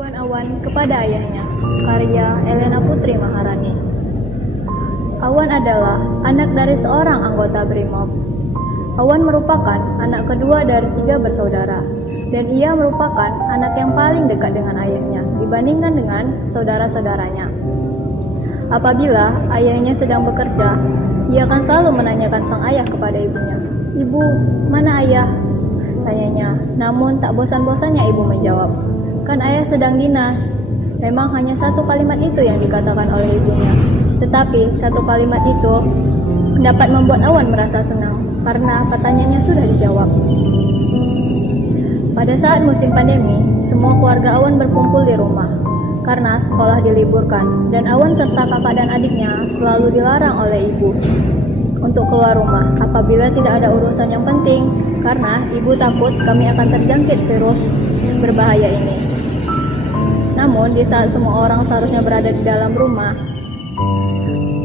Aduan Awan kepada ayahnya, karya Elena Putri Maharani. Awan adalah anak dari seorang anggota BRIMOB. Awan merupakan anak kedua dari 3 bersaudara, dan ia merupakan anak yang paling dekat dengan ayahnya dibandingkan dengan saudara-saudaranya. Apabila ayahnya sedang bekerja, ia akan selalu menanyakan sang ayah kepada ibunya, "Ibu, mana ayah?" tanyanya. Namun tak bosan-bosannya ibu menjawab, "Kan ayah sedang dinas." Memang hanya satu kalimat itu yang dikatakan oleh ibunya. Tetapi satu kalimat itu dapat membuat Awan merasa senang karena pertanyaannya sudah dijawab. Pada saat musim pandemi, semua keluarga Awan berkumpul di rumah karena sekolah diliburkan, dan Awan serta kakak dan adiknya selalu dilarang oleh ibu untuk keluar rumah apabila tidak ada urusan yang penting, karena ibu takut kami akan terjangkit virus berbahaya ini. Namun di saat semua orang seharusnya berada di dalam rumah,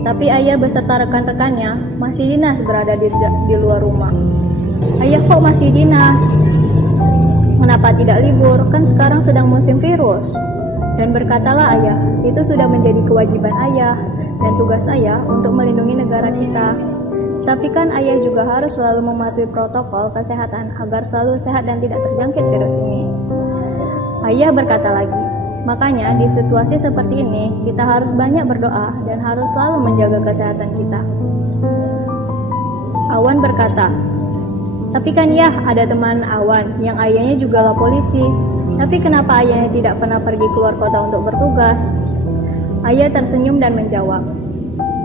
tapi ayah beserta rekan-rekannya masih dinas berada di luar rumah. "Ayah kok masih dinas? Kenapa tidak libur? Kan sekarang sedang musim virus." Dan berkatalah ayah, "Itu sudah menjadi kewajiban ayah dan tugas ayah untuk melindungi negara kita. Tapi kan ayah juga harus selalu mematuhi protokol kesehatan agar selalu sehat dan tidak terjangkit virus ini." Ayah berkata lagi, "Makanya di situasi seperti ini kita harus banyak berdoa dan harus selalu menjaga kesehatan kita." Awan berkata, "Tapi kan ya ada teman Awan yang ayahnya juga lah polisi. Tapi kenapa ayahnya tidak pernah pergi keluar kota untuk bertugas?" Ayah tersenyum dan menjawab,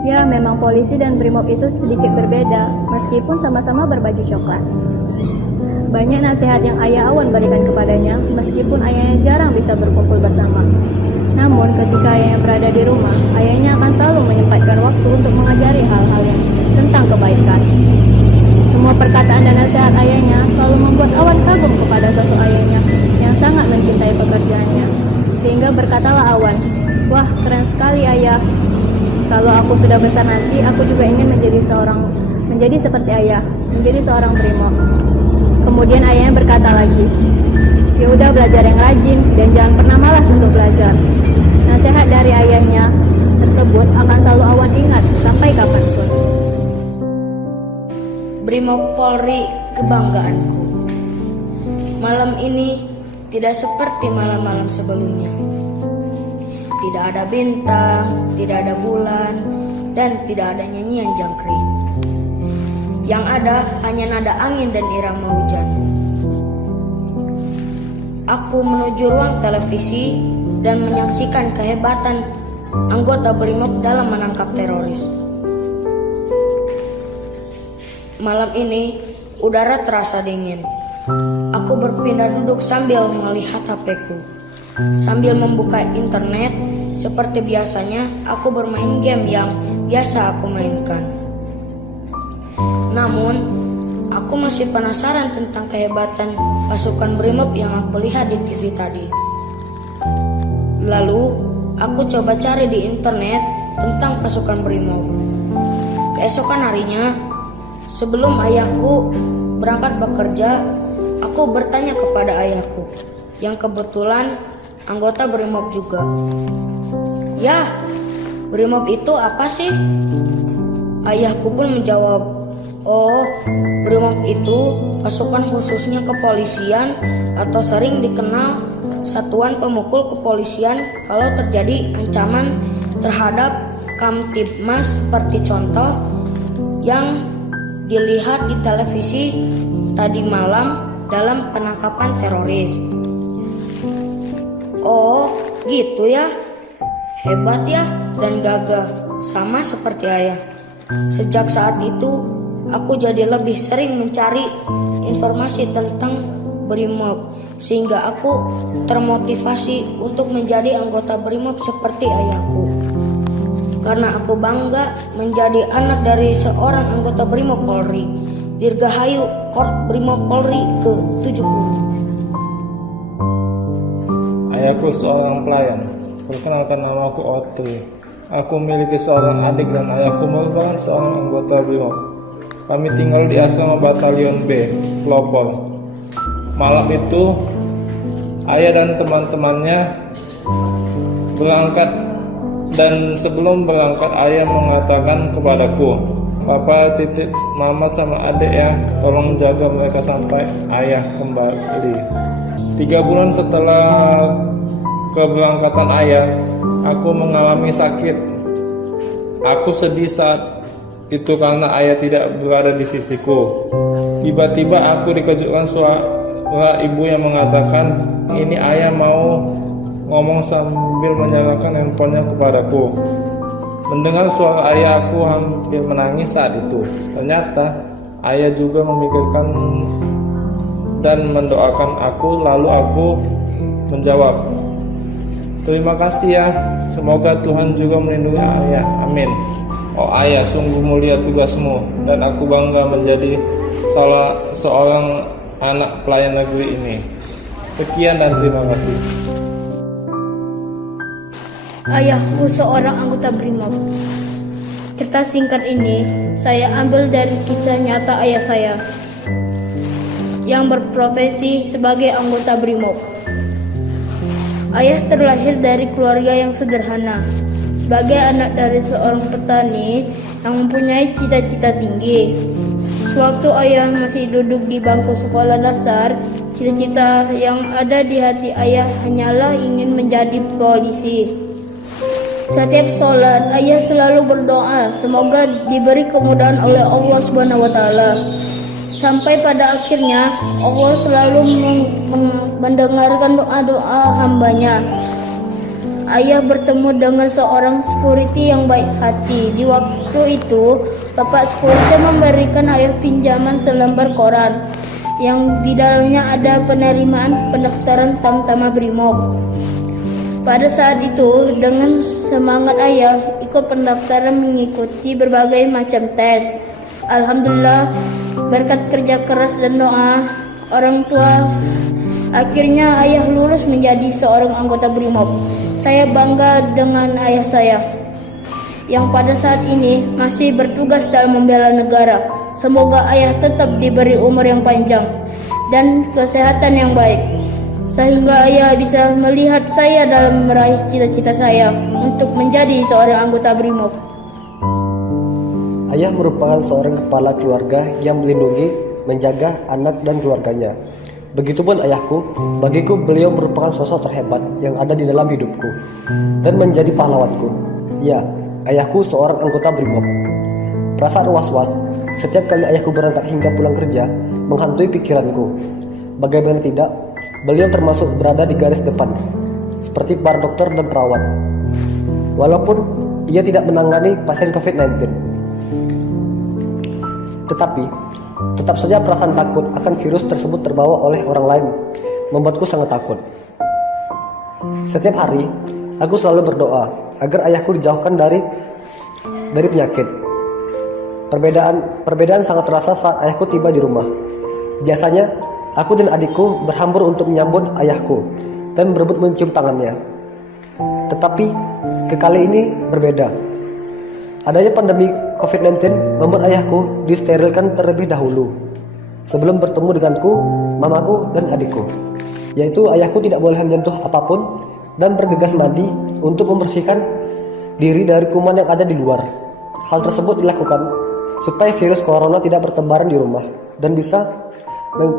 "Ya, memang polisi dan BRIMOB itu sedikit berbeda, meskipun sama-sama berbaju coklat." Banyak nasihat yang ayah Awan berikan kepadanya, meskipun ayahnya jarang bisa berkumpul bersama. Namun ketika ayahnya berada di rumah, ayahnya akan selalu menyempatkan waktu untuk mengajari hal-hal yang tentang kebaikan. Semua perkataan dan nasihat ayahnya selalu membuat Awan kagum kepada sosok ayahnya yang sangat mencintai pekerjaannya. Sehingga berkatalah Awan, "Wah, keren sekali ayah. Kalau aku sudah besar nanti, aku juga ingin menjadi seperti ayah, menjadi seorang BRIMOB." Kemudian ayahnya berkata lagi, "Ya udah, belajar yang rajin dan jangan pernah malas untuk belajar." Nasihat dari ayahnya tersebut akan selalu Awan ingat sampai kapanpun. BRIMOB Polri, kebanggaanku. Malam ini tidak seperti malam-malam sebelumnya. Tidak ada bintang, tidak ada bulan, dan tidak ada nyanyian jangkrik. Yang ada hanya nada angin dan irama hujan. Aku menuju ruang televisi dan menyaksikan kehebatan anggota BRIMOB dalam menangkap teroris. Malam ini udara terasa dingin. Aku berpindah duduk sambil melihat HP-ku. Sambil membuka internet, seperti biasanya aku bermain game yang biasa aku mainkan. Namun, aku masih penasaran tentang kehebatan pasukan BRIMOB yang aku lihat di TV tadi. Lalu, aku coba cari di internet tentang pasukan BRIMOB. Keesokan harinya, sebelum ayahku berangkat bekerja, aku bertanya kepada ayahku, yang kebetulan anggota BRIMOB juga. "Ya, BRIMOB itu apa sih?" Ayahku pun menjawab, "Oh, BRIMOB itu pasukan khususnya kepolisian atau sering dikenal Satuan Pemukul Kepolisian kalau terjadi ancaman terhadap Kamtibmas, seperti contoh yang dilihat di televisi tadi malam dalam penangkapan teroris." "Oh, gitu ya. Hebat ya dan gagah, sama seperti ayah." Sejak saat itu, aku jadi lebih sering mencari informasi tentang BRIMOB, sehingga aku termotivasi untuk menjadi anggota BRIMOB seperti ayahku. Karena aku bangga menjadi anak dari seorang anggota BRIMOB Polri, Dirgahayu Korps BRIMOB Polri ke-70. Ayahku seorang pelayan. Perkenalkan, namaku Otri. Aku memiliki seorang adik dan ayahku merupakan seorang anggota BRIMOB. Kami tinggal di asrama Batalion B, Pelopor. Malam itu, ayah dan teman-temannya berangkat. Dan sebelum berangkat ayah mengatakan kepadaku, "Papa titip mama sama adik ya, tolong jaga mereka sampai ayah kembali." 3 bulan setelah keberangkatan ayah, aku mengalami sakit. Aku sedih saat itu karena ayah tidak berada di sisiku. Tiba-tiba aku dikejutkan suara ibu yang mengatakan, "Ini ayah mau ngomong," sambil menyalakan handphonenya kepadaku. Mendengar suara ayah, aku hampir menangis saat itu. Ternyata ayah juga memikirkan dan mendoakan aku. Lalu aku menjawab, "Terima kasih ya, semoga Tuhan juga melindungi ayah, amin." Oh ayah, sungguh mulia tugasmu, dan aku bangga menjadi seorang anak pelayan negeri ini. Sekian dan terima kasih. Ayahku seorang anggota BRIMOB. Cerita singkat ini saya ambil dari kisah nyata ayah saya yang berprofesi sebagai anggota BRIMOB. Ayah terlahir dari keluarga yang sederhana. Sebagai anak dari seorang petani yang mempunyai cita-cita tinggi. Sewaktu ayah masih duduk di bangku sekolah dasar, cita-cita yang ada di hati ayah hanyalah ingin menjadi polisi. Setiap sholat, ayah selalu berdoa semoga diberi kemudahan oleh Allah SWT. Sampai pada akhirnya Allah selalu mendengarkan doa-doa hambanya. Ayah bertemu dengan seorang security yang baik hati. Di waktu itu, bapak security memberikan ayah pinjaman selembar koran yang di dalamnya ada penerimaan pendaftaran Tamtama BRIMOB. Pada saat itu, dengan semangat ayah ikut pendaftaran mengikuti berbagai macam tes. Alhamdulillah, berkat kerja keras dan doa orang tua, akhirnya ayah lulus menjadi seorang anggota BRIMOB. Saya bangga dengan ayah saya yang pada saat ini masih bertugas dalam membela negara. Semoga ayah tetap diberi umur yang panjang dan kesehatan yang baik, sehingga ayah bisa melihat saya dalam meraih cita-cita saya untuk menjadi seorang anggota BRIMOB. Ayah merupakan seorang kepala keluarga yang melindungi, menjaga anak dan keluarganya. Begitupun ayahku, bagiku beliau merupakan sosok terhebat yang ada di dalam hidupku dan menjadi pahlawanku. Ya, ayahku seorang anggota BRIMOB. Perasaan was-was setiap kali ayahku berangkat hingga pulang kerja menghantui pikiranku. Bagaimana tidak, beliau termasuk berada di garis depan, seperti para dokter dan perawat. Walaupun ia tidak menangani pasien COVID-19, tetapi tetap saja perasaan takut akan virus tersebut terbawa oleh orang lain membuatku sangat takut. Setiap hari, aku selalu berdoa agar ayahku dijauhkan dari penyakit. Perbedaan sangat terasa saat ayahku tiba di rumah. Biasanya, aku dan adikku berhambur untuk menyambut ayahku dan berebut mencium tangannya. Tetapi, kali ini berbeda. Adanya pandemi COVID-19 membuat ayahku disterilkan terlebih dahulu sebelum bertemu denganku, mamaku, dan adikku. Yaitu ayahku tidak boleh menyentuh apapun dan bergegas mandi untuk membersihkan diri dari kuman yang ada di luar. Hal tersebut dilakukan supaya virus corona tidak bertebaran di rumah dan bisa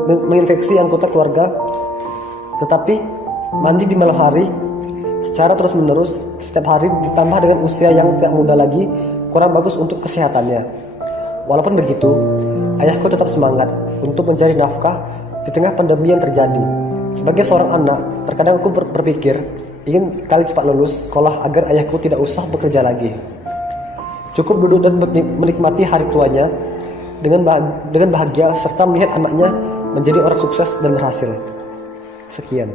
menginfeksi anggota keluarga. Tetapi mandi di malam hari secara terus-menerus setiap hari ditambah dengan usia yang tidak muda lagi kurang bagus untuk kesehatannya. Walaupun begitu, ayahku tetap semangat untuk mencari nafkah di tengah pandemi yang terjadi. Sebagai seorang anak, terkadang aku berpikir ingin sekali cepat lulus sekolah agar ayahku tidak usah bekerja lagi. Cukup duduk dan menikmati hari tuanya dengan bahagia serta melihat anaknya menjadi orang sukses dan berhasil. Sekian.